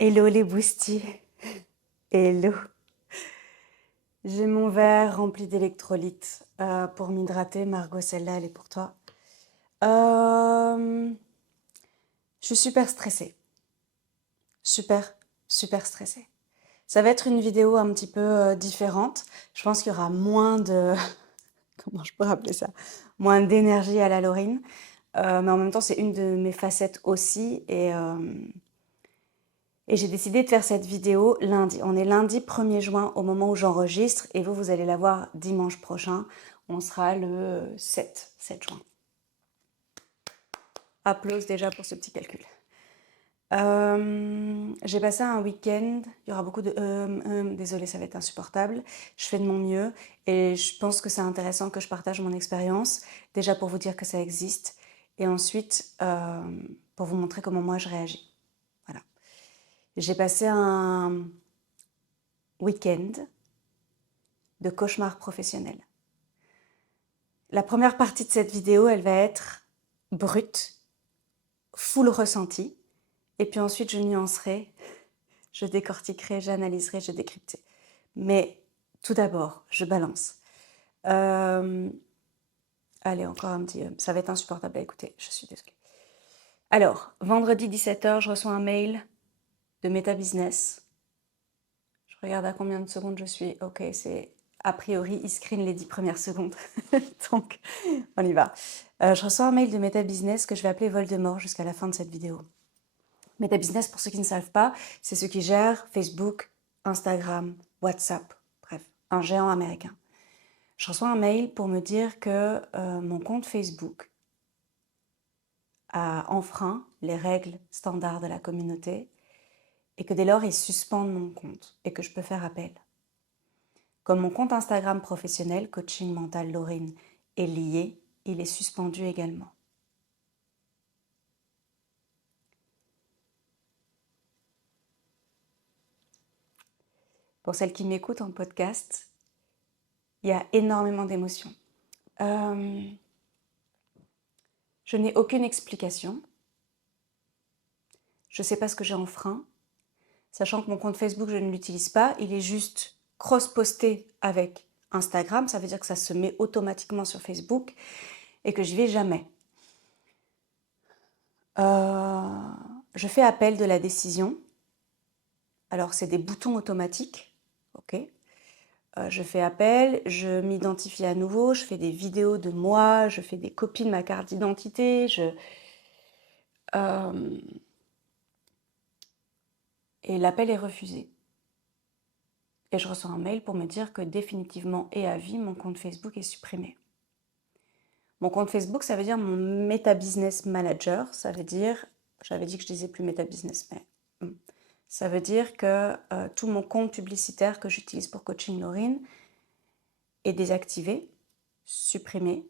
Hello les boosties, hello. J'ai mon verre rempli d'électrolytes pour m'hydrater. Margot, celle-là, elle est pour toi. Je suis super stressée. Super, super stressée. Ça va être une vidéo un petit peu différente. Je pense qu'il y aura moins de... Comment je peux rappeler ça? Moins d'énergie à la Laurine. Mais en même temps, c'est une de mes facettes aussi. Et j'ai décidé de faire cette vidéo lundi. On est lundi 1er juin au moment où j'enregistre et vous allez la voir dimanche prochain. On sera le 7 juin. Applause déjà pour ce petit calcul. J'ai passé un week-end, il y aura beaucoup de désolé, ça va être insupportable. Je fais de mon mieux et je pense que c'est intéressant que je partage mon expérience, déjà pour vous dire que ça existe et ensuite pour vous montrer comment moi je réagis. Voilà. J'ai passé un week-end de cauchemar professionnel. La première partie de cette vidéo, elle va être brute, full ressenti, et puis ensuite je nuancerai, je décortiquerai, j'analyserai, je décrypterai. Mais tout d'abord, je balance. Allez, encore un petit... ça va être insupportable à écouter, je suis désolée. Alors, vendredi 17h, je reçois un mail de Meta Business. Je regarde à combien de secondes je suis. Ok, c'est... A priori, il screen les 10 premières secondes. Donc, on y va. Je reçois un mail de Meta Business que je vais appeler Voldemort jusqu'à la fin de cette vidéo. Meta Business, pour ceux qui ne savent pas, c'est ceux qui gèrent Facebook, Instagram, WhatsApp, bref, un géant américain. Je reçois un mail pour me dire que mon compte Facebook a enfreint les règles standards de la communauté et que dès lors, ils suspendent mon compte et que je peux faire appel. Comme mon compte Instagram professionnel, Coaching Mental Laurine, est lié, il est suspendu également. Pour celles qui m'écoutent en podcast, il y a énormément d'émotions. Je n'ai aucune explication. Je ne sais pas ce que j'ai enfreint, sachant que mon compte Facebook, je ne l'utilise pas. Il est juste cross-posté avec Instagram. Ça veut dire que ça se met automatiquement sur Facebook et que j'y vais jamais. Je fais appel de la décision. Alors, c'est des boutons automatiques. Ok. Je fais appel, je m'identifie à nouveau, je fais des vidéos de moi, je fais des copies de ma carte d'identité, et l'appel est refusé. Et je reçois un mail pour me dire que définitivement et à vie, mon compte Facebook est supprimé. Mon compte Facebook, ça veut dire mon Meta Business Manager, ça veut dire, j'avais dit que je disais plus Meta Business, mais ça veut dire que tout mon compte publicitaire que j'utilise pour Coaching Laurine est désactivé, supprimé,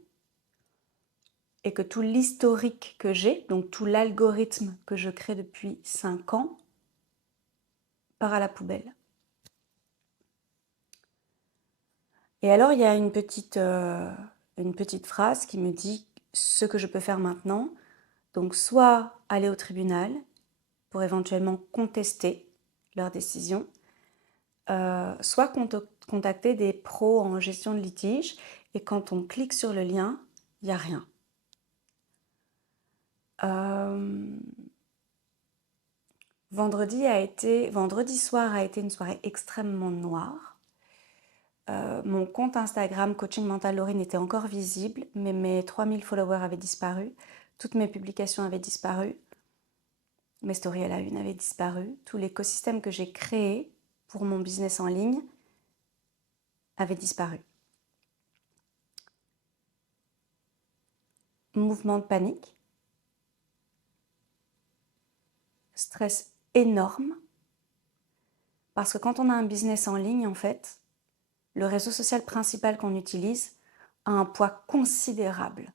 et que tout l'historique que j'ai, donc tout l'algorithme que je crée depuis 5 ans, part à la poubelle. Et alors, il y a une petite phrase qui me dit ce que je peux faire maintenant. Donc, soit aller au tribunal pour éventuellement contester leur décision, soit contacter des pros en gestion de litige. Et quand on clique sur le lien, il n'y a rien. Vendredi soir a été une soirée extrêmement noire. Mon compte Instagram Coaching Mental Laurine était encore visible, mais mes 3000 followers avaient disparu. Toutes mes publications avaient disparu. Mes stories à la une avaient disparu. Tout l'écosystème que j'ai créé pour mon business en ligne avait disparu. Mouvement de panique. Stress énorme. Parce que quand on a un business en ligne, en fait, le réseau social principal qu'on utilise a un poids considérable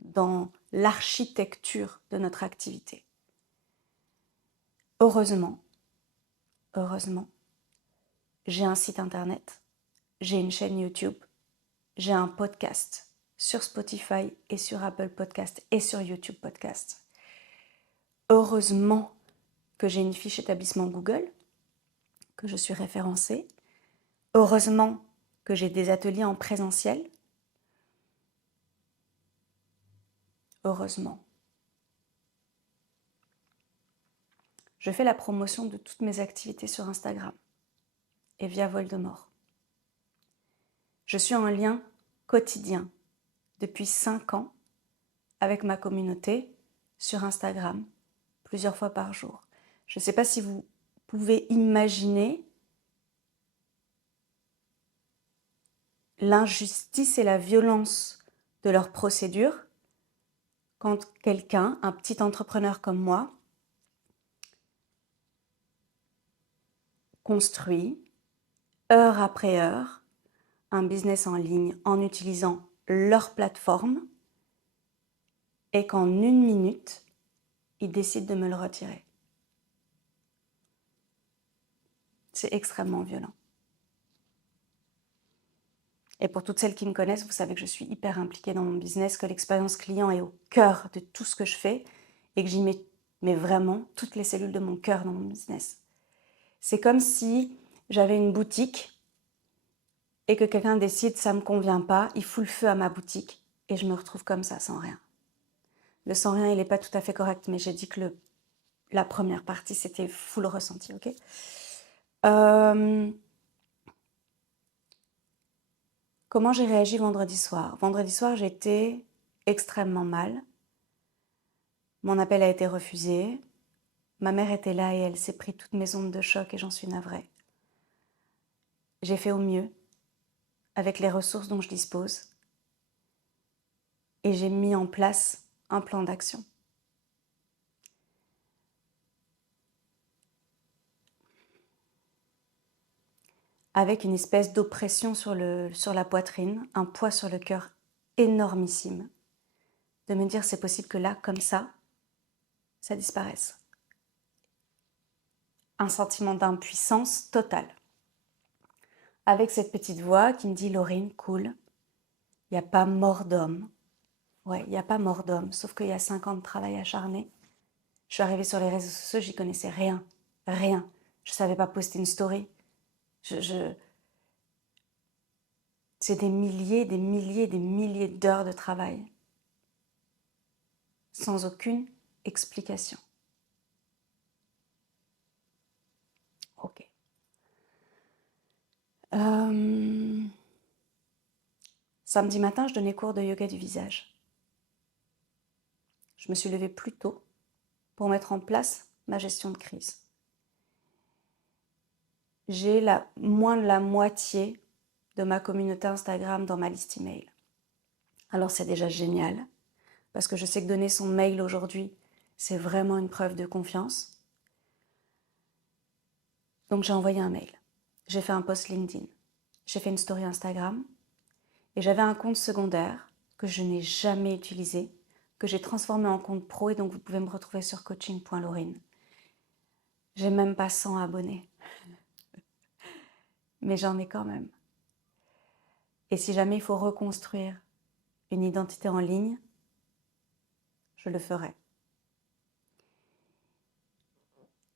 dans l'architecture de notre activité. Heureusement, j'ai un site internet, j'ai une chaîne YouTube, j'ai un podcast sur Spotify et sur Apple Podcast et sur YouTube Podcast. Heureusement que j'ai une fiche établissement Google, que je suis référencée. Heureusement que j'ai des ateliers en présentiel. Heureusement. Je fais la promotion de toutes mes activités sur Instagram et via Voldemort. Je suis en lien quotidien depuis 5 ans avec ma communauté sur Instagram, plusieurs fois par jour. Je ne sais pas si vous pouvez imaginer l'injustice et la violence de leur procédure quand quelqu'un, un petit entrepreneur comme moi, construit, heure après heure, un business en ligne en utilisant leur plateforme et qu'en 1 minute, ils décident de me le retirer. C'est extrêmement violent. Et pour toutes celles qui me connaissent, vous savez que je suis hyper impliquée dans mon business, que l'expérience client est au cœur de tout ce que je fais et que j'y mets vraiment toutes les cellules de mon cœur dans mon business. C'est comme si j'avais une boutique et que quelqu'un décide ça ne me convient pas, il fout le feu à ma boutique et je me retrouve comme ça, sans rien. Le sans rien, il n'est pas tout à fait correct, mais j'ai dit que la première partie, c'était full ressenti, ok? Comment j'ai réagi vendredi soir? Vendredi soir, j'étais extrêmement mal. Mon appel a été refusé. Ma mère était là et elle s'est pris toutes mes ondes de choc et j'en suis navrée. J'ai fait au mieux avec les ressources dont je dispose et j'ai mis en place un plan d'action. Avec une espèce d'oppression sur la poitrine, un poids sur le cœur énormissime. De me dire c'est possible que là, comme ça disparaisse. Un sentiment d'impuissance totale. Avec cette petite voix qui me dit « Laurine, cool, il n'y a pas mort d'homme. » Ouais, il n'y a pas mort d'homme, sauf qu'il y a 5 ans de travail acharné. Je suis arrivée sur les réseaux sociaux, j'y connaissais rien. Rien. Je ne savais pas poster une story. C'est des milliers d'heures de travail. Sans aucune explication. Ok. Samedi matin, je donnais cours de yoga du visage. Je me suis levée plus tôt pour mettre en place ma gestion de crise. J'ai moins de la moitié de ma communauté Instagram dans ma liste email. Alors c'est déjà génial, parce que je sais que donner son mail aujourd'hui, c'est vraiment une preuve de confiance. Donc j'ai envoyé un mail, j'ai fait un post LinkedIn, j'ai fait une story Instagram, et j'avais un compte secondaire que je n'ai jamais utilisé, que j'ai transformé en compte pro, et donc vous pouvez me retrouver sur coaching.laurine. J'ai même pas 100 abonnés, mais j'en ai quand même. Et si jamais il faut reconstruire une identité en ligne, je le ferai.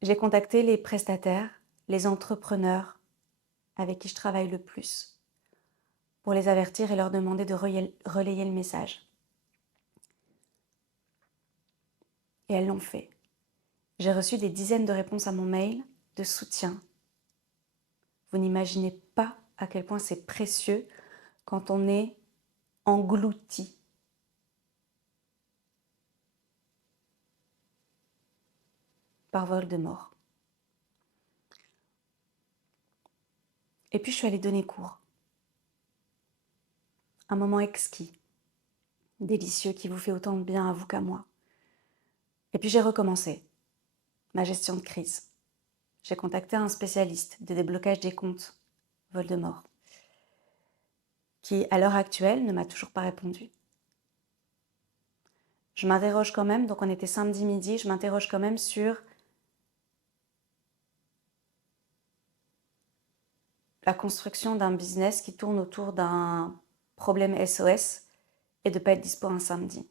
J'ai contacté les prestataires, les entrepreneurs avec qui je travaille le plus pour les avertir et leur demander de relayer le message. Et elles l'ont fait. J'ai reçu des dizaines de réponses à mon mail de soutien. Vous n'imaginez pas à quel point c'est précieux quand on est englouti par Voldemort. Et puis je suis allée donner cours. Un moment exquis, délicieux, qui vous fait autant de bien à vous qu'à moi. Et puis j'ai recommencé ma gestion de crise. J'ai contacté un spécialiste de déblocage des comptes Voldemort, qui à l'heure actuelle ne m'a toujours pas répondu. Je m'interroge quand même, donc on était samedi midi, je m'interroge quand même sur la construction d'un business qui tourne autour d'un problème SOS et de ne pas être dispo un samedi.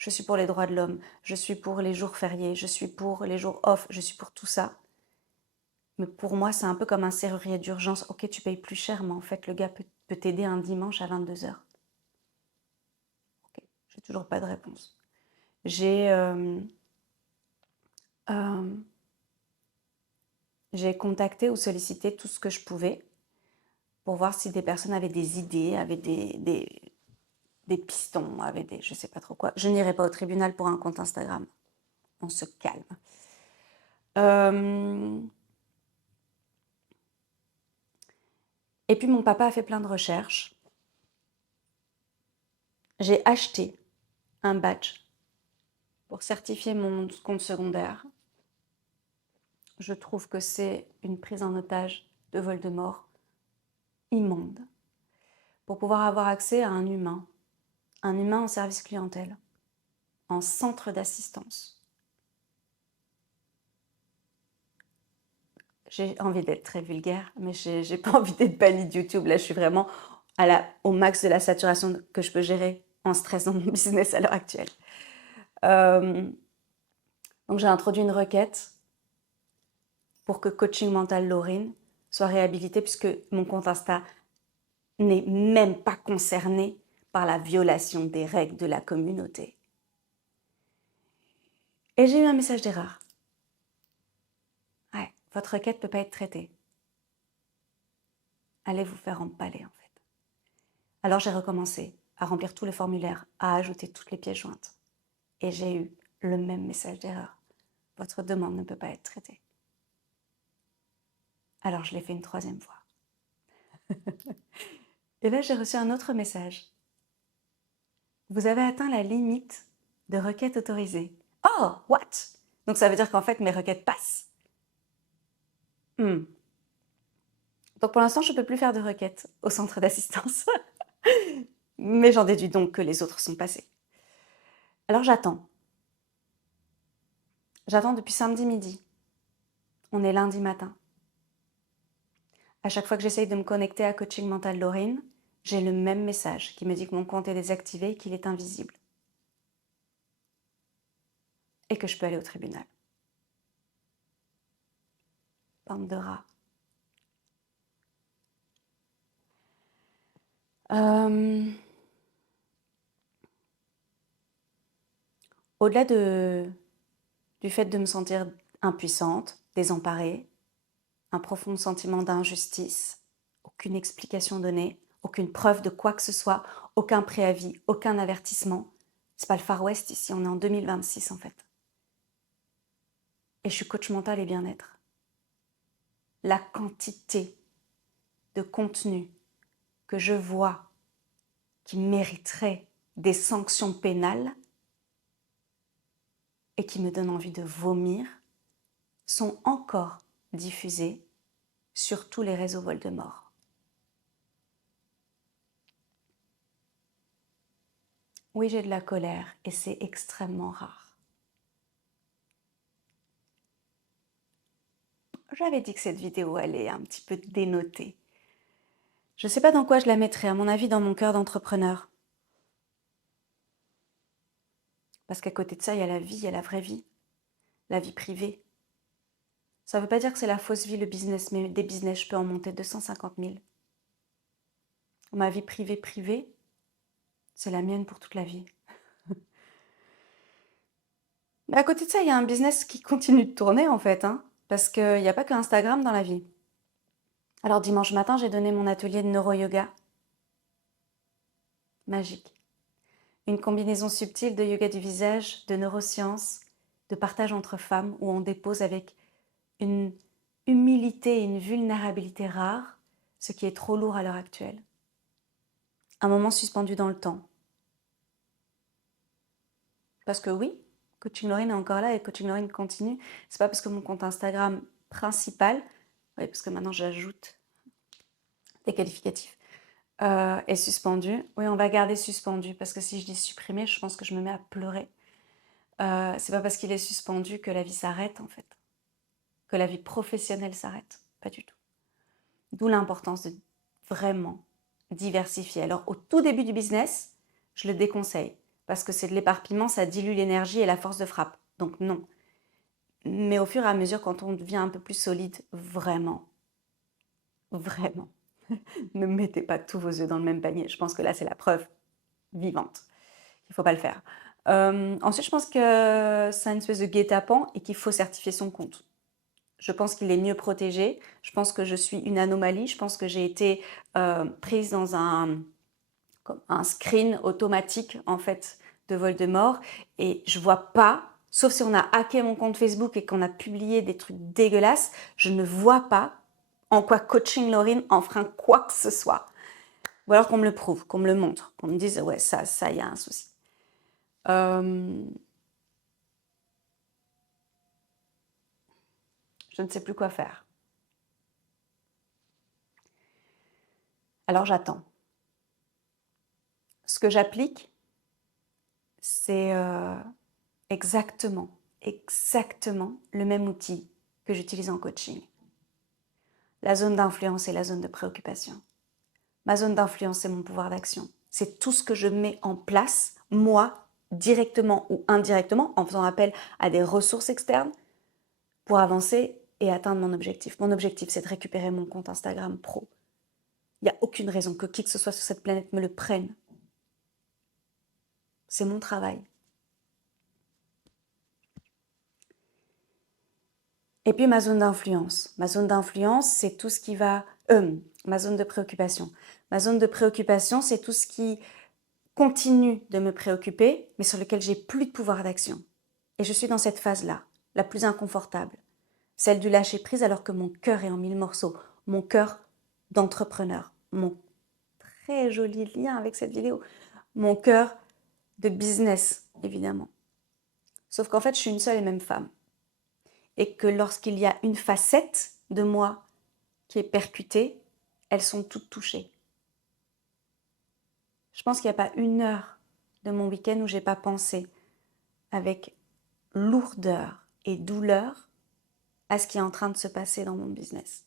Je suis pour les droits de l'homme, je suis pour les jours fériés, je suis pour les jours off, je suis pour tout ça. Mais pour moi, c'est un peu comme un serrurier d'urgence. Ok, tu payes plus cher, mais en fait, le gars peut t'aider un dimanche à 22h. Ok, j'ai toujours pas de réponse. Euh, j'ai contacté ou sollicité tout ce que je pouvais pour voir si des personnes avaient des idées, avaient des pistons, avaient des je sais pas trop quoi. Je n'irai pas au tribunal pour un compte Instagram. On se calme. Et puis mon papa a fait plein de recherches. J'ai acheté un badge pour certifier mon compte secondaire. Je trouve que c'est une prise en otage de Voldemort immonde pour pouvoir avoir accès à un humain en service clientèle, en centre d'assistance. J'ai envie d'être très vulgaire, mais j'ai pas envie d'être bannie de YouTube. Là, je suis vraiment au max de la saturation que je peux gérer en stress dans mon business à l'heure actuelle. Donc, j'ai introduit une requête pour que Coaching Mental Laurine soit réhabilité puisque mon compte Insta n'est même pas concerné par la violation des règles de la communauté. Et j'ai eu un message d'erreur. Ouais, votre requête ne peut pas être traitée. Allez vous faire empaler en fait. Alors j'ai recommencé à remplir tous les formulaires, à ajouter toutes les pièces jointes. Et j'ai eu le même message d'erreur. Votre demande ne peut pas être traitée. Alors je l'ai fait une troisième fois. Et là j'ai reçu un autre message. Vous avez atteint la limite de requêtes autorisées. Oh, what? Donc ça veut dire qu'en fait mes requêtes passent. Donc pour l'instant je ne peux plus faire de requêtes au centre d'assistance. Mais j'en déduis donc que les autres sont passés. Alors j'attends. J'attends depuis samedi midi. On est lundi matin. À chaque fois que j'essaye de me connecter à Coaching Mental Laurine, j'ai le même message qui me dit que mon compte est désactivé et qu'il est invisible. Et que je peux aller au tribunal. Bande de rats. Au-delà du fait de me sentir impuissante, désemparée, un profond sentiment d'injustice, aucune explication donnée, aucune preuve de quoi que ce soit, aucun préavis, aucun avertissement. C'est pas le Far West ici, on est en 2026 en fait. Et je suis coach mental et bien-être. La quantité de contenu que je vois qui mériterait des sanctions pénales et qui me donnent envie de vomir sont encore diffusés sur tous les réseaux Voldemort. Oui, j'ai de la colère et c'est extrêmement rare. J'avais dit que cette vidéo allait un petit peu dénoter. Je ne sais pas dans quoi je la mettrai, à mon avis dans mon cœur d'entrepreneur. Parce qu'à côté de ça, il y a la vie, il y a la vraie vie, la vie privée. Ça ne veut pas dire que c'est la fausse vie, le business, mais des business, je peux en monter 250 000. Ma vie privée, c'est la mienne pour toute la vie. Mais à côté de ça, il y a un business qui continue de tourner en fait, parce qu'il n'y a pas que Instagram dans la vie. Alors dimanche matin, j'ai donné mon atelier de neuro-yoga. Magique. Une combinaison subtile de yoga du visage, de neurosciences, de partage entre femmes où on dépose avec une humilité et une vulnérabilité rare, ce qui est trop lourd à l'heure actuelle. Un moment suspendu dans le temps. Parce que oui, Coaching Laurine est encore là et Coaching Laurine continue. C'est pas parce que mon compte Instagram principal, oui, parce que maintenant j'ajoute des qualificatifs, est suspendu. Oui, on va garder suspendu parce que si je dis supprimer, je pense que je me mets à pleurer. C'est pas parce qu'il est suspendu que la vie s'arrête en fait, que la vie professionnelle s'arrête, pas du tout. D'où l'importance de vraiment diversifier. Alors au tout début du business, je le déconseille parce que c'est de l'éparpillement, ça dilue l'énergie et la force de frappe. Donc non. Mais au fur et à mesure, quand on devient un peu plus solide, vraiment, vraiment, ne mettez pas tous vos œufs dans le même panier. Je pense que là, c'est la preuve vivante. Il ne faut pas le faire. Ensuite, je pense que c'est une espèce de guet-apens et qu'il faut certifier son compte. Je pense qu'il est mieux protégé. Je pense que je suis une anomalie. Je pense que j'ai été prise dans un screen automatique en fait de Voldemort et je vois pas, sauf si on a hacké mon compte Facebook et qu'on a publié des trucs dégueulasses, je ne vois pas en quoi Coaching Lauryn enfreint quoi que ce soit. Ou alors qu'on me le prouve, qu'on me le montre, qu'on me dise ouais ça il y a un souci. Je ne sais plus quoi faire. Alors j'attends. Ce que j'applique, c'est exactement le même outil que j'utilise en coaching. La zone d'influence et la zone de préoccupation. Ma zone d'influence, c'est mon pouvoir d'action. C'est tout ce que je mets en place, moi, directement ou indirectement, en faisant appel à des ressources externes pour avancer et atteindre mon objectif. Mon objectif, c'est de récupérer mon compte Instagram pro. Il n'y a aucune raison que qui que ce soit sur cette planète me le prenne. C'est mon travail. Et puis ma zone d'influence. Ma zone d'influence, c'est tout ce qui va... ma zone de préoccupation. Ma zone de préoccupation, c'est tout ce qui continue de me préoccuper, mais sur lequel j'ai plus de pouvoir d'action. Et je suis dans cette phase-là, la plus inconfortable. Celle du lâcher-prise alors que mon cœur est en 1000 morceaux. Mon cœur d'entrepreneur. Mon très joli lien avec cette vidéo. Mon cœur de business, évidemment. Sauf qu'en fait, je suis une seule et même femme. Et que lorsqu'il y a une facette de moi qui est percutée, elles sont toutes touchées. Je pense qu'il n'y a pas une heure de mon week-end où j'ai pas pensé avec lourdeur et douleur à ce qui est en train de se passer dans mon business.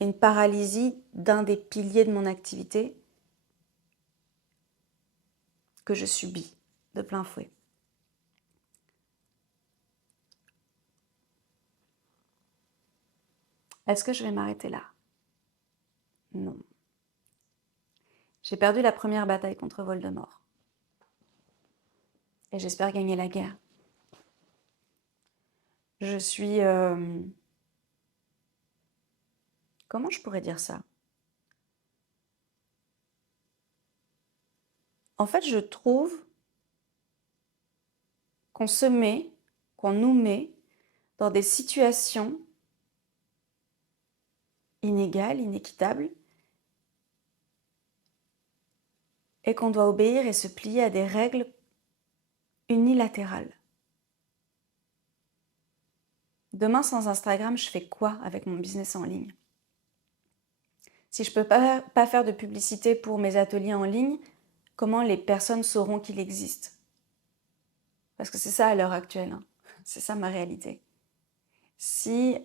Une paralysie d'un des piliers de mon activité que je subis de plein fouet. Est-ce que je vais m'arrêter là? Non. J'ai perdu la première bataille contre Voldemort. Et j'espère gagner la guerre. Je suis... Comment je pourrais dire ça? En fait, je trouve qu'on nous met dans des situations inégales, inéquitables, et qu'on doit obéir et se plier à des règles unilatérales. Demain, sans Instagram, je fais quoi avec mon business en ligne? Si je ne peux pas faire de publicité pour mes ateliers en ligne, comment les personnes sauront qu'il existe? Parce que c'est ça à l'heure actuelle, hein. C'est ça ma réalité. Si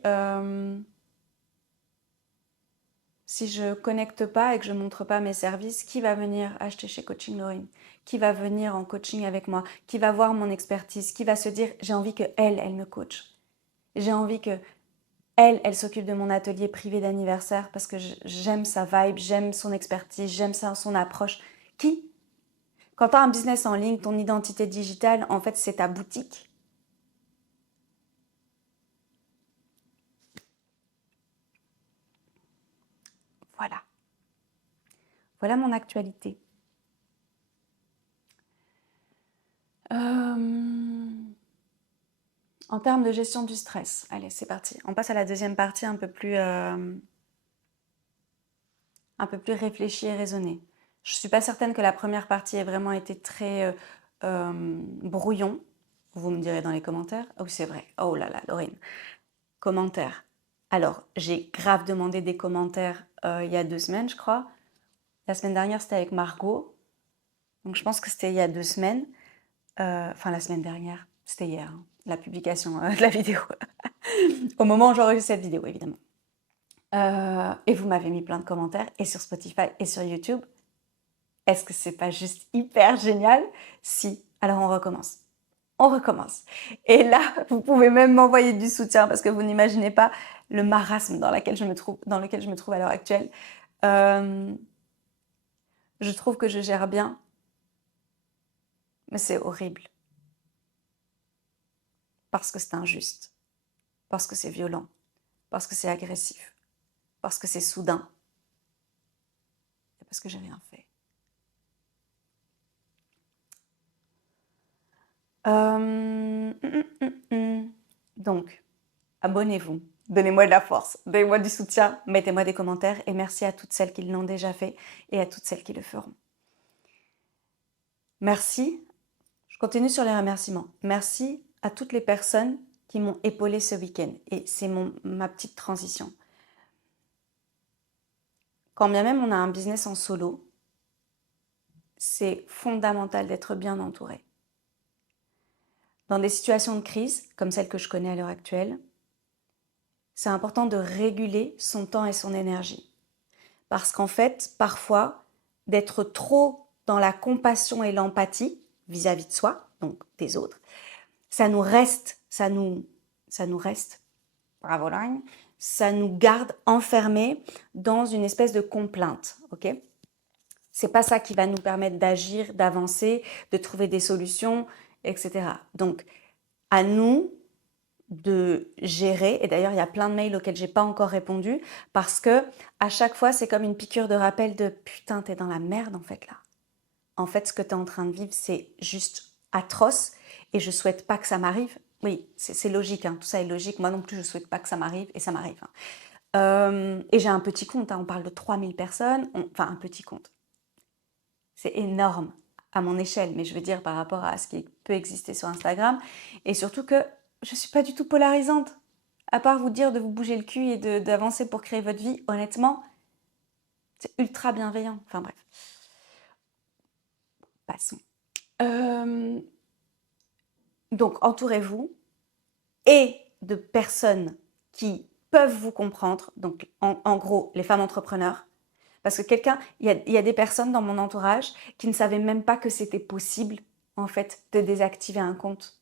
je ne connecte pas et que je ne montre pas mes services, qui va venir acheter chez Coaching Lauryn? Qui va venir en coaching avec moi? Qui va voir mon expertise? Qui va se dire, j'ai envie que elle me coach? J'ai envie que elle s'occupe de mon atelier privé d'anniversaire parce que j'aime sa vibe, j'aime son expertise, j'aime son approche. Qui? Quand tu as un business en ligne, ton identité digitale, en fait, c'est ta boutique. Voilà. Voilà mon actualité. En termes de gestion du stress, allez, c'est parti. On passe à la deuxième partie un peu plus réfléchie et raisonnée. Je ne suis pas certaine que la première partie ait vraiment été très brouillon. Vous me direz dans les commentaires. Oh, c'est vrai. Oh là là, Lauryn. Commentaires. Alors, j'ai grave demandé des commentaires il y a 2 semaines, je crois. La semaine dernière, c'était avec Margot. Donc, je pense que c'était il y a 2 semaines. Enfin, la semaine dernière. C'était hier, hein, la publication de la vidéo. Au moment où j'enregistre cette vidéo, évidemment. Et vous m'avez mis plein de commentaires, et sur Spotify et sur YouTube. Est-ce que c'est pas juste hyper génial? Si. Alors on recommence. On recommence. Et là, vous pouvez même m'envoyer du soutien parce que vous n'imaginez pas le marasme dans lequel je me trouve à l'heure actuelle. Euh, je trouve que je gère bien, mais c'est horrible parce que c'est injuste, parce que c'est violent, parce que c'est agressif, parce que c'est soudain et parce que j'ai rien fait. Donc, abonnez-vous, donnez-moi de la force, donnez-moi du soutien, mettez-moi des commentaires et merci à toutes celles qui l'ont déjà fait et à toutes celles qui le feront. Merci, je continue sur les remerciements. Merci à toutes les personnes qui m'ont épaulée ce week-end et c'est ma petite transition. Quand bien même on a un business en solo, c'est fondamental d'être bien entouré. Dans des situations de crise, comme celle que je connais à l'heure actuelle, c'est important de réguler son temps et son énergie. Parce qu'en fait, parfois, d'être trop dans la compassion et l'empathie vis-à-vis de soi, donc des autres, ça nous reste, bravo Line, ça nous garde enfermés dans une espèce de complainte, ok? C'est pas ça qui va nous permettre d'agir, d'avancer, de trouver des solutions, etc. Donc, à nous de gérer, et d'ailleurs il y a plein de mails auxquels j'ai pas encore répondu, parce que à chaque fois c'est comme une piqûre de rappel de putain t'es dans la merde en fait là. En fait ce que tu es en train de vivre c'est juste atroce et je souhaite pas que ça m'arrive. Oui, c'est logique, hein, tout ça est logique, moi non plus je souhaite pas que ça m'arrive et ça m'arrive. Et j'ai un petit compte, hein, on parle de 3000 personnes, enfin un petit compte. C'est énorme à mon échelle, mais je veux dire par rapport à ce qui peut exister sur Instagram. Et surtout que je ne suis pas du tout polarisante. À part vous dire de vous bouger le cul et d'avancer pour créer votre vie, honnêtement, c'est ultra bienveillant. Enfin bref. Passons. Donc entourez-vous et de personnes qui peuvent vous comprendre. Donc en gros, les femmes entrepreneurs. Parce que il y a des personnes dans mon entourage qui ne savaient même pas que c'était possible, en fait, de désactiver un compte.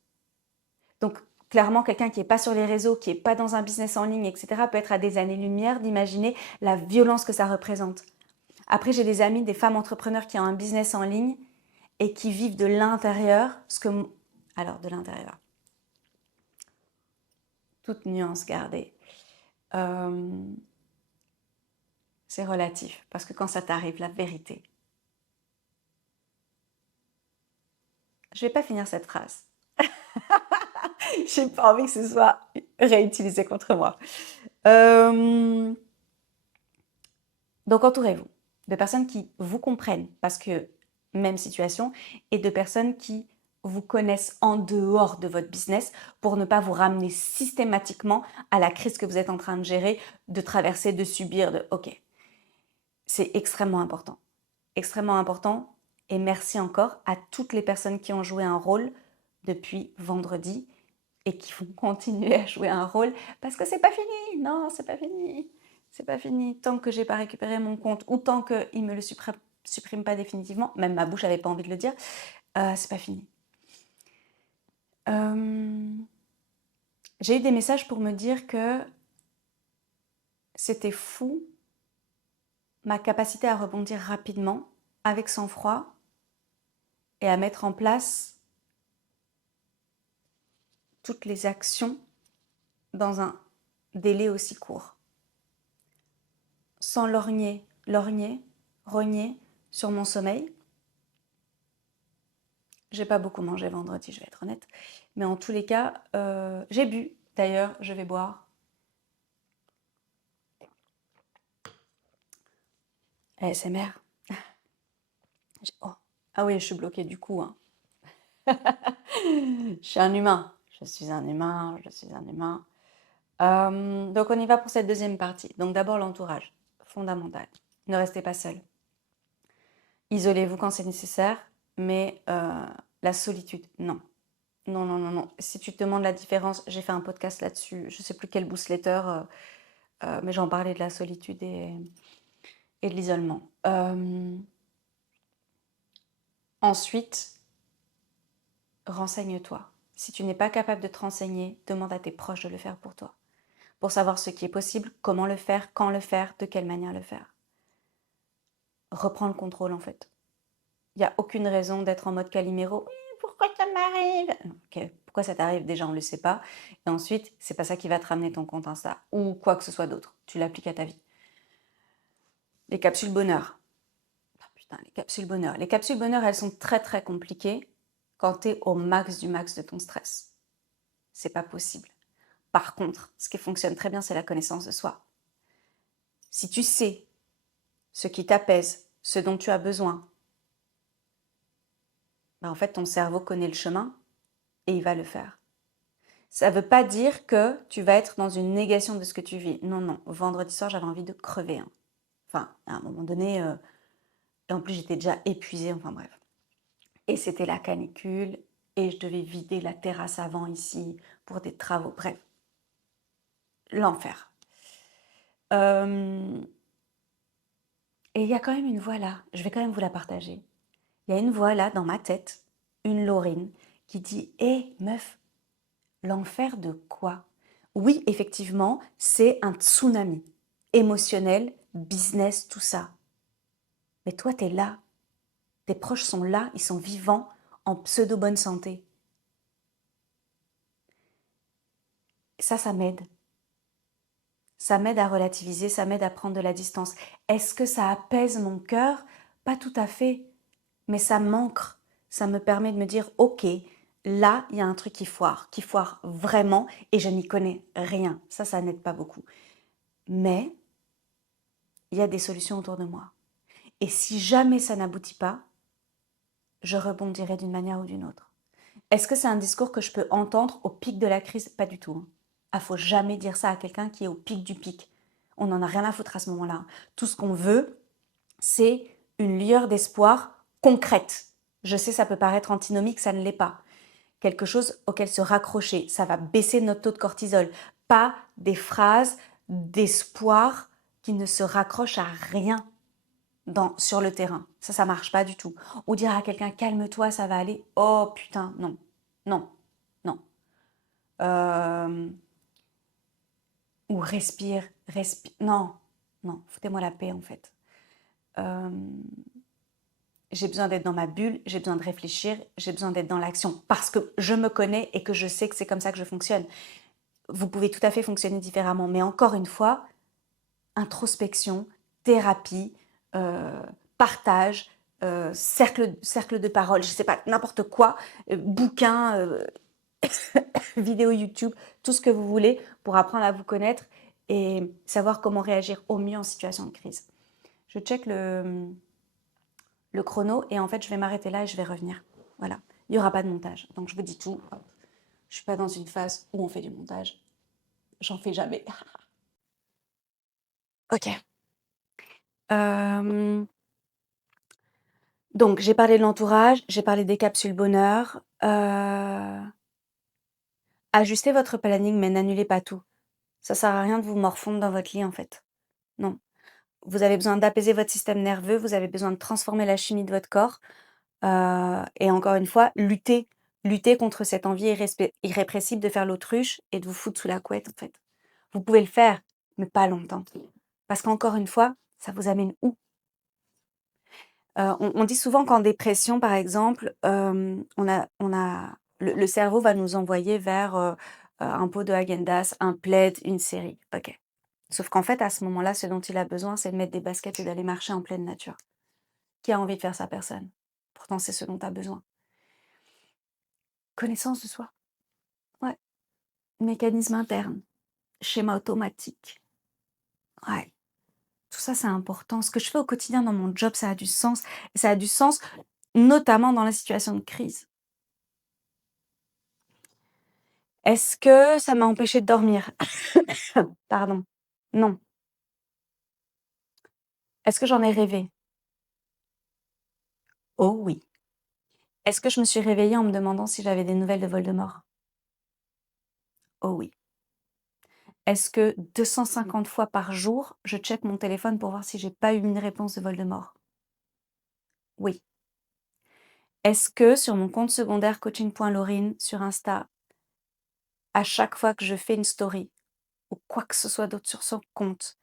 Donc, clairement, quelqu'un qui n'est pas sur les réseaux, qui n'est pas dans un business en ligne, etc., peut être à des années-lumière d'imaginer la violence que ça représente. Après, j'ai des amis, des femmes entrepreneurs qui ont un business en ligne et qui vivent de l'intérieur Alors, de l'intérieur. Toute nuance gardée. C'est relatif, parce que quand ça t'arrive, la vérité. Je ne vais pas finir cette phrase. J'ai pas envie que ce soit réutilisé contre moi. Donc entourez-vous de personnes qui vous comprennent, parce que même situation, et de personnes qui vous connaissent en dehors de votre business pour ne pas vous ramener systématiquement à la crise que vous êtes en train de gérer, de traverser, de subir, ok. C'est extrêmement important. Extrêmement important. Et merci encore à toutes les personnes qui ont joué un rôle depuis vendredi et qui vont continuer à jouer un rôle parce que c'est pas fini. Non, c'est pas fini. C'est pas fini. Tant que j'ai pas récupéré mon compte ou tant qu'il me le supprime pas définitivement, même ma bouche avait pas envie de le dire, c'est pas fini. J'ai eu des messages pour me dire que c'était fou ma capacité à rebondir rapidement, avec sang-froid, et à mettre en place toutes les actions dans un délai aussi court. Sans rogner sur mon sommeil. J'ai pas beaucoup mangé vendredi, je vais être honnête. Mais en tous les cas, j'ai bu. D'ailleurs, je vais boire. ASMR. Oh. Ah oui, je suis bloquée du coup. Hein. Je suis un humain. Je suis un humain. Donc on y va pour cette deuxième partie. Donc d'abord l'entourage, fondamental. Ne restez pas seul. Isolez-vous quand c'est nécessaire, mais la solitude, non. Non. Si tu te demandes la différence, j'ai fait un podcast là-dessus, je ne sais plus quel boostletter, mais j'en parlais de la solitude et de l'isolement. Ensuite, renseigne-toi. Si tu n'es pas capable de te renseigner, demande à tes proches de le faire pour toi. Pour savoir ce qui est possible, comment le faire, quand le faire, de quelle manière le faire. Reprends le contrôle en fait. Il n'y a aucune raison d'être en mode Calimero. Oui, pourquoi ça m'arrive? Ok, pourquoi ça t'arrive? Déjà, on ne le sait pas. Et ensuite, c'est pas ça qui va te ramener ton compte Insta ou quoi que ce soit d'autre. Tu l'appliques à ta vie. Les capsules bonheur. Ah, putain, les capsules bonheur. Les capsules bonheur, elles sont très très compliquées quand tu es au max du max de ton stress. C'est pas possible. Par contre, ce qui fonctionne très bien, c'est la connaissance de soi. Si tu sais ce qui t'apaise, ce dont tu as besoin, ben en fait, ton cerveau connaît le chemin et il va le faire. Ça ne veut pas dire que tu vas être dans une négation de ce que tu vis. Non, non. Vendredi soir, j'avais envie de crever, hein. Enfin, à un moment donné, et en plus, j'étais déjà épuisée. Enfin, bref. Et c'était la canicule et je devais vider la terrasse avant ici pour des travaux. Bref, l'enfer. Et il y a quand même une voix là. Je vais quand même vous la partager. Il y a une voix là dans ma tête, une Laurine, qui dit: hé, meuf, l'enfer de quoi? Oui, effectivement, c'est un tsunami émotionnel, business, tout ça. Mais toi, t'es là. Tes proches sont là, ils sont vivants, en pseudo bonne santé. Ça m'aide. Ça m'aide à relativiser, ça m'aide à prendre de la distance. Est-ce que ça apaise mon cœur? Pas tout à fait, mais ça m'ancre. Ça me permet de me dire, ok, là, il y a un truc qui foire vraiment, et je n'y connais rien. Ça n'aide pas beaucoup. Mais il y a des solutions autour de moi. Et si jamais ça n'aboutit pas, je rebondirai d'une manière ou d'une autre. Est-ce que c'est un discours que je peux entendre au pic de la crise? Pas du tout, hein. Ah, faut jamais dire ça à quelqu'un qui est au pic du pic. On n'en a rien à foutre à ce moment-là. Tout ce qu'on veut, c'est une lueur d'espoir concrète. Je sais, ça peut paraître antinomique, ça ne l'est pas. Quelque chose auquel se raccrocher. Ça va baisser notre taux de cortisol. Pas des phrases d'espoir qui ne se raccrochent à rien sur le terrain. Ça marche pas du tout. Ou dire à quelqu'un, calme-toi, ça va aller. Oh putain, non, non, non. Euh, ou respire, respire. Non, non, foutez-moi la paix en fait. Euh, j'ai besoin d'être dans ma bulle, j'ai besoin de réfléchir, j'ai besoin d'être dans l'action parce que je me connais et que je sais que c'est comme ça que je fonctionne. Vous pouvez tout à fait fonctionner différemment, mais encore une fois, introspection, thérapie, partage, cercle de parole, je ne sais pas, n'importe quoi, bouquin, vidéo YouTube, tout ce que vous voulez pour apprendre à vous connaître et savoir comment réagir au mieux en situation de crise. Je check le chrono et en fait, je vais m'arrêter là et je vais revenir. Voilà, il n'y aura pas de montage. Donc, je vous dis tout. Je ne suis pas dans une phase où on fait du montage. J'en fais jamais. Ok. Donc, j'ai parlé de l'entourage, j'ai parlé des capsules bonheur. Ajustez votre planning, mais n'annulez pas tout. Ça sert à rien de vous morfondre dans votre lit, en fait. Non. Vous avez besoin d'apaiser votre système nerveux, vous avez besoin de transformer la chimie de votre corps. Et encore une fois, lutter contre cette envie irrépressible de faire l'autruche et de vous foutre sous la couette, en fait. Vous pouvez le faire, mais pas longtemps. Parce qu'encore une fois, ça vous amène où? On dit souvent qu'en dépression, par exemple, le cerveau va nous envoyer vers un pot de Häagen-Dazs, un plaid, une série. Ok. Sauf qu'en fait, à ce moment-là, ce dont il a besoin, c'est de mettre des baskets et d'aller marcher en pleine nature. Qui a envie de faire ça? Personne. Pourtant, c'est ce dont tu as besoin. Connaissance de soi. Ouais. Mécanisme interne. Schéma automatique. Ouais. Tout ça, c'est important. Ce que je fais au quotidien dans mon job, ça a du sens. Et ça a du sens notamment dans la situation de crise. Est-ce que ça m'a empêché de dormir? Pardon. Non. Est-ce que j'en ai rêvé? Oh oui. Est-ce que je me suis réveillée en me demandant si j'avais des nouvelles de Voldemort? Oh oui. Est-ce que 250 fois par jour, je check mon téléphone pour voir si j'ai pas eu une réponse de Voldemort? Oui. Est-ce que sur mon compte secondaire coaching.laurine sur Insta, à chaque fois que je fais une story ou quoi que ce soit d'autre sur son compte,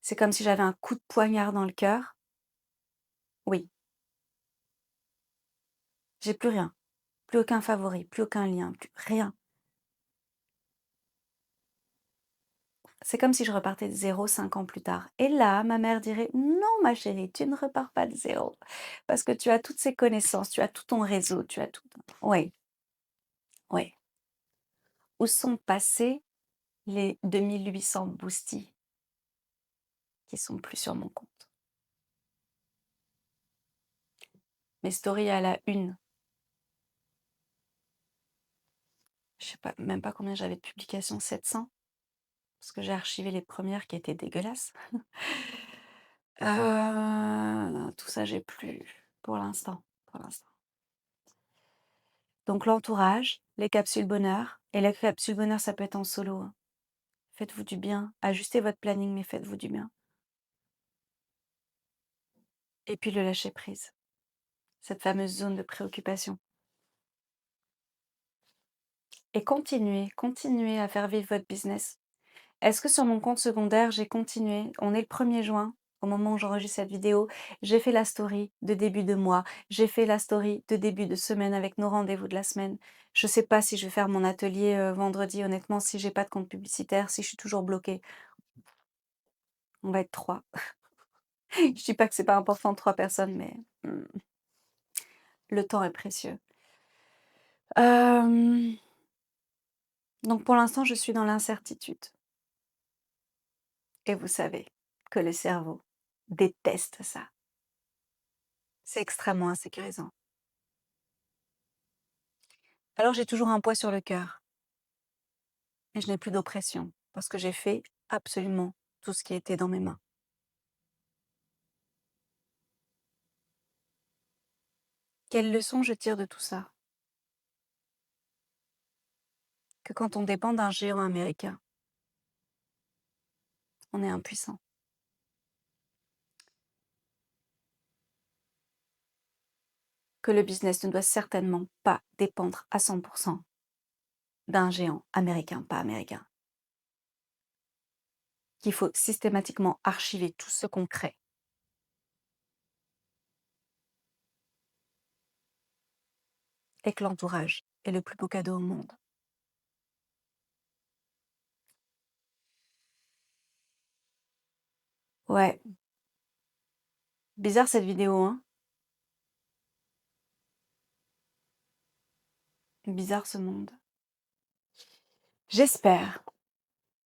c'est comme si j'avais un coup de poignard dans le cœur? Oui. J'ai plus rien. Plus aucun favori, plus aucun lien, plus rien. C'est comme si je repartais de 0 5 ans plus tard. Et là, ma mère dirait: «Non ma chérie, tu ne repars pas de 0 parce que tu as toutes ces connaissances, tu as tout ton réseau, tu as tout». Oui, oui. Où sont passés les 2 800 boosties qui sont plus sur mon compte? Mes stories à la une, je sais pas, même pas combien j'avais de publications, 700, parce que j'ai archivé les premières qui étaient dégueulasses. Tout ça, j'ai plus pour l'instant, pour l'instant. Donc l'entourage, les capsules bonheur et les capsules bonheur, ça peut être en solo, hein. Faites-vous du bien, ajustez votre planning, mais faites-vous du bien. Et puis le lâcher prise, cette fameuse zone de préoccupation. Et continuez, continuez à faire vivre votre business. Est-ce que sur mon compte secondaire, j'ai continué? On est le 1er juin, au moment où j'enregistre cette vidéo. J'ai fait la story de début de mois. J'ai fait la story de début de semaine avec nos rendez-vous de la semaine. Je ne sais pas si je vais faire mon atelier vendredi, honnêtement, si j'ai pas de compte publicitaire, si je suis toujours bloquée. On va être 3. Je dis pas que c'est pas important 3 personnes, mais le temps est précieux. Donc pour l'instant, je suis dans l'incertitude. Et vous savez que le cerveau déteste ça. C'est extrêmement insécurisant. Alors j'ai toujours un poids sur le cœur et je n'ai plus d'oppression parce que j'ai fait absolument tout ce qui était dans mes mains. Quelle leçon je tire de tout ça? Que quand on dépend d'un géant américain, on est impuissant. Que le business ne doit certainement pas dépendre à 100% d'un géant américain, pas américain. Qu'il faut systématiquement archiver tout ce qu'on crée. Et que l'entourage est le plus beau cadeau au monde. Ouais. Bizarre cette vidéo, hein? Bizarre ce monde. J'espère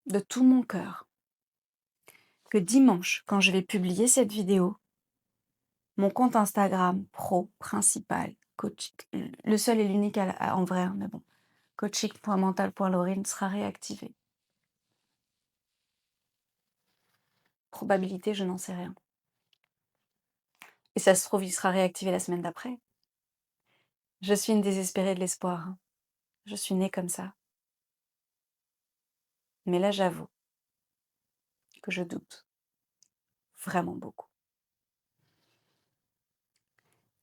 de tout mon cœur que dimanche, quand je vais publier cette vidéo, mon compte Instagram pro principal, coach, le seul et l'unique en vrai, hein, mais bon, coaching.mental.laurine sera réactivé. Probabilité, je n'en sais rien. Et ça se trouve, il sera réactivé la semaine d'après. Je suis une désespérée de l'espoir, hein. Je suis née comme ça. Mais là, j'avoue que je doute vraiment beaucoup.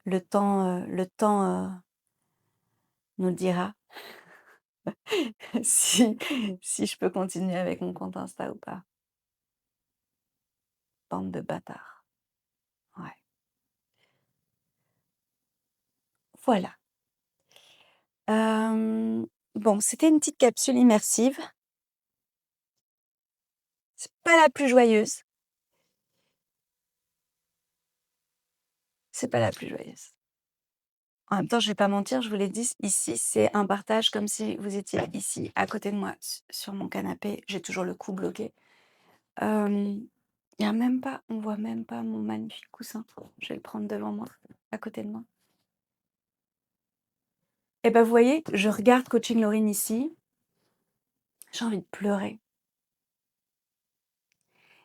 Le temps nous dira si je peux continuer avec mon compte Insta ou pas. Bande de bâtards. Ouais. Voilà. Bon, c'était une petite capsule immersive. C'est pas la plus joyeuse. C'est pas la plus joyeuse. En même temps, je vais pas mentir, je vous l'ai dit, ici, c'est un partage comme si vous étiez ici, à côté de moi, sur mon canapé. J'ai toujours le cou bloqué. Y a même pas, on voit même pas mon magnifique coussin. Je vais le prendre devant moi, à côté de moi. Et ben, vous voyez, je regarde Coaching Laurine ici. J'ai envie de pleurer.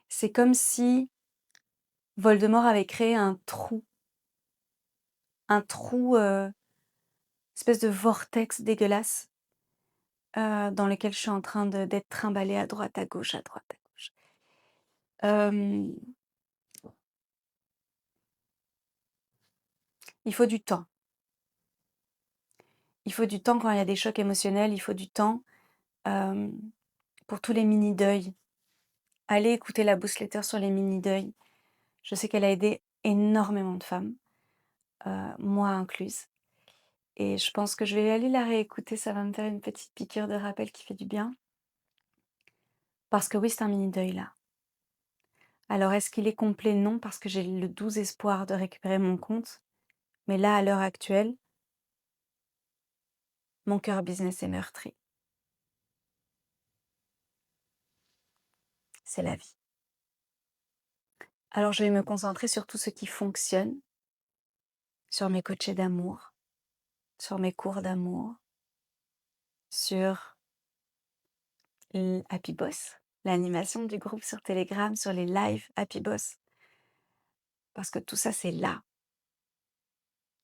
C'est comme si Voldemort avait créé un trou, espèce de vortex dégueulasse, dans lequel je suis en train d'être trimballée à droite, à gauche, à droite, à gauche. Il faut du temps. Il faut du temps quand il y a des chocs émotionnels, il faut du temps pour tous les mini-deuils. Allez écouter la newsletter sur les mini-deuils. Je sais qu'elle a aidé énormément de femmes, moi incluse. Et je pense que je vais aller la réécouter, ça va me faire une petite piqûre de rappel qui fait du bien. Parce que oui, c'est un mini-deuil là. Alors est-ce qu'il est complet? Non, parce que j'ai le doux espoir de récupérer mon compte. Mais là, à l'heure actuelle, mon cœur business est meurtri. C'est la vie. Alors je vais me concentrer sur tout ce qui fonctionne, sur mes coachés d'amour, sur mes cours d'amour, sur Happy Boss, l'animation du groupe sur Telegram, sur les lives Happy Boss. Parce que tout ça, c'est là.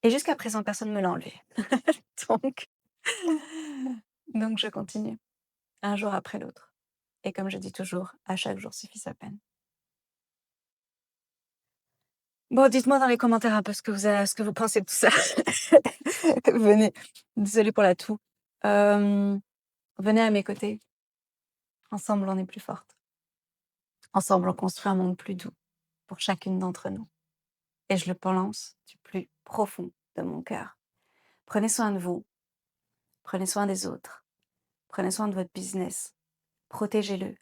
Et jusqu'à présent, personne ne me l'a enlevé. Donc, donc je continue, un jour après l'autre. Et comme je dis toujours, à chaque jour suffit sa peine. Bon, dites-moi dans les commentaires un peu ce que vous pensez de tout ça. Venez, désolée pour la toux. Venez à mes côtés. Ensemble, on est plus fortes. Ensemble, on construit un monde plus doux pour chacune d'entre nous. Et je le pense du plus profond de mon cœur. Prenez soin de vous. Prenez soin des autres. Prenez soin de votre business. Protégez-le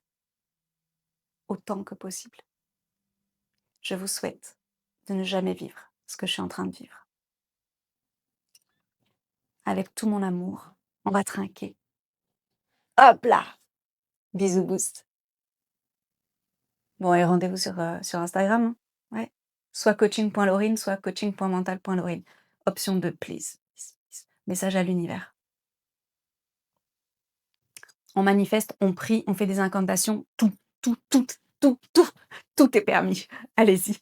autant que possible. Je vous souhaite de ne jamais vivre ce que je suis en train de vivre. Avec tout mon amour, on va trinquer. Hop là! Bisous boost. Bon, et rendez-vous sur Instagram. Hein. Ouais. Soit coaching.laurine, soit coaching.mental.laurine. Option 2, please. Message à l'univers. On manifeste, on prie, on fait des incantations. Tout est permis. Allez-y.